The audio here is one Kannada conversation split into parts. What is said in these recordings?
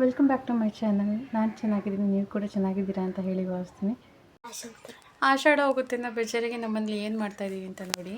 Welcome back to my channel ನಾನು ಚೆನ್ನಾಗಿದ್ದೀನಿ ನೀವು ಕೂಡ ಚೆನ್ನಾಗಿದ್ದೀರಾ ಅಂತ ಹೇಳಿ ಭಾವಿಸ್ತೀನಿ. ಆಷಾಢ ಹೋಗುತ್ತೆ ಅನ್ನೋ ಬೇಜಾರಿಗೆ ನಮ್ಮಲ್ಲಿ ಏನು ಮಾಡ್ತಾ ಇದ್ದೀವಿ ಅಂತ ನೋಡಿ.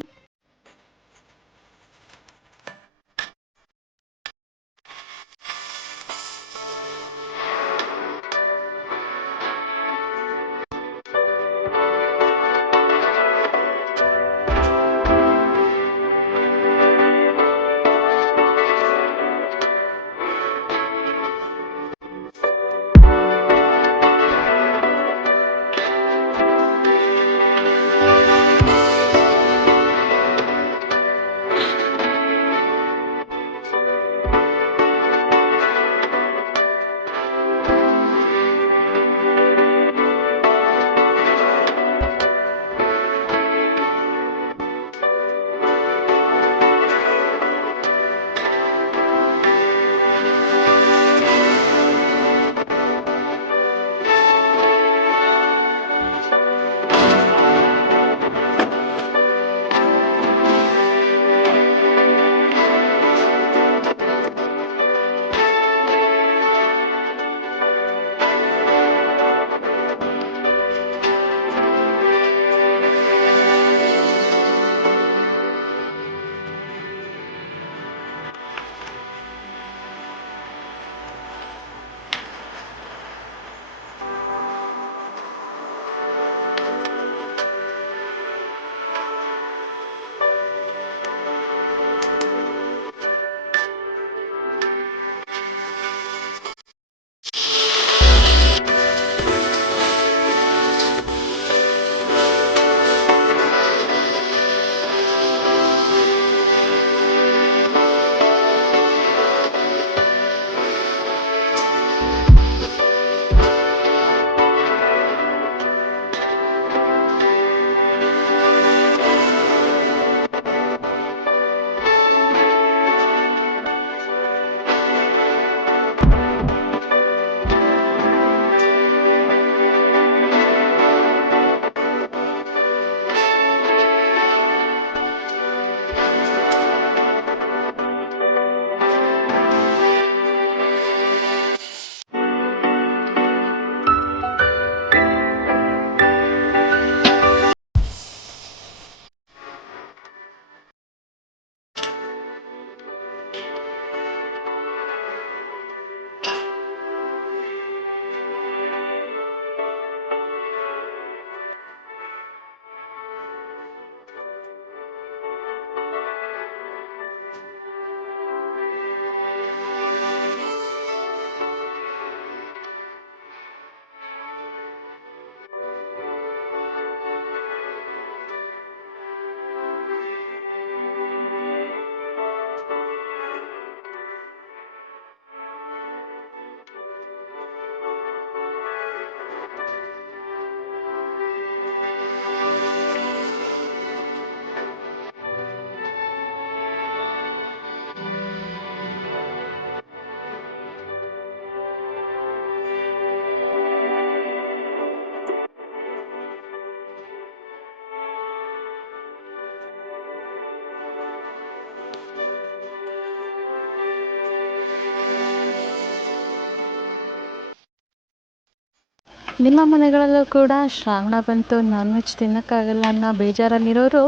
ನಿಮ್ಮ ಮನೆಗಳಲ್ಲೂ ಕೂಡ ಶ್ರಾವಣ ಬಂತು. ನಾನ್ ವೆಜ್ ತಿನ್ನೋಕ್ಕಾಗಲ್ಲ ಅನ್ನೋ ಬೇಜಾರಲ್ಲಿರೋರು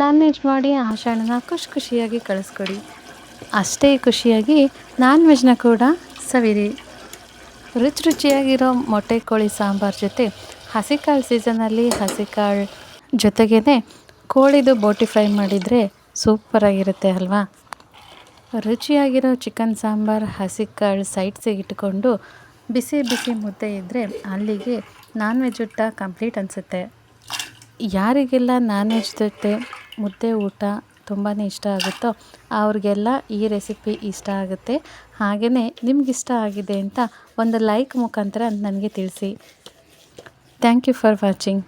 ನಾನ್ ವೆಜ್ ಮಾಡಿ ಆಷಾಢನ ಖುಷಿ ಖುಷಿಯಾಗಿ ಕಳಿಸ್ಕೊಡಿ. ಅಷ್ಟೇ ಖುಷಿಯಾಗಿ ನಾನ್ ವೆಜ್ನ ಕೂಡ ಸವಿರಿ. ರುಚಿ ರುಚಿಯಾಗಿರೋ ಮೊಟ್ಟೆ ಕೋಳಿ ಸಾಂಬಾರು ಜೊತೆ ಹಸಿಕಾಳು ಸೀಸನಲ್ಲಿ ಹಸಿಕಾಳು ಜೊತೆಗೇ ಕೋಳಿದು ಬೋಟಿ ಫ್ರೈ ಮಾಡಿದರೆ ಸೂಪರಾಗಿರುತ್ತೆ ಅಲ್ವಾ? ರುಚಿಯಾಗಿರೋ ಚಿಕನ್ ಸಾಂಬಾರು ಹಸಿಕಾಳು ಸೈಡ್ಸಿಗೆ ಇಟ್ಕೊಂಡು ಬಿಸಿ ಬಿಸಿ ಮುದ್ದೆ ಇದ್ದರೆ ಅಲ್ಲಿಗೆ ನಾನ್ ವೆಜ್ ಊಟ ಕಂಪ್ಲೀಟ್ ಅನಿಸುತ್ತೆ. ಯಾರಿಗೆಲ್ಲ ನಾನ್ ವೆಜ್ ಜೊತೆ ಮುದ್ದೆ ಊಟ ತುಂಬಾ ಇಷ್ಟ ಆಗುತ್ತೋ ಅವ್ರಿಗೆಲ್ಲ ಈ ರೆಸಿಪಿ ಇಷ್ಟ ಆಗುತ್ತೆ. ಹಾಗೆಯೇ ನಿಮಗಿಷ್ಟ ಆಗಿದೆ ಅಂತ ಒಂದು ಲೈಕ್ ಮುಖಾಂತರ ನನಗೆ ತಿಳಿಸಿ. Thank you for watching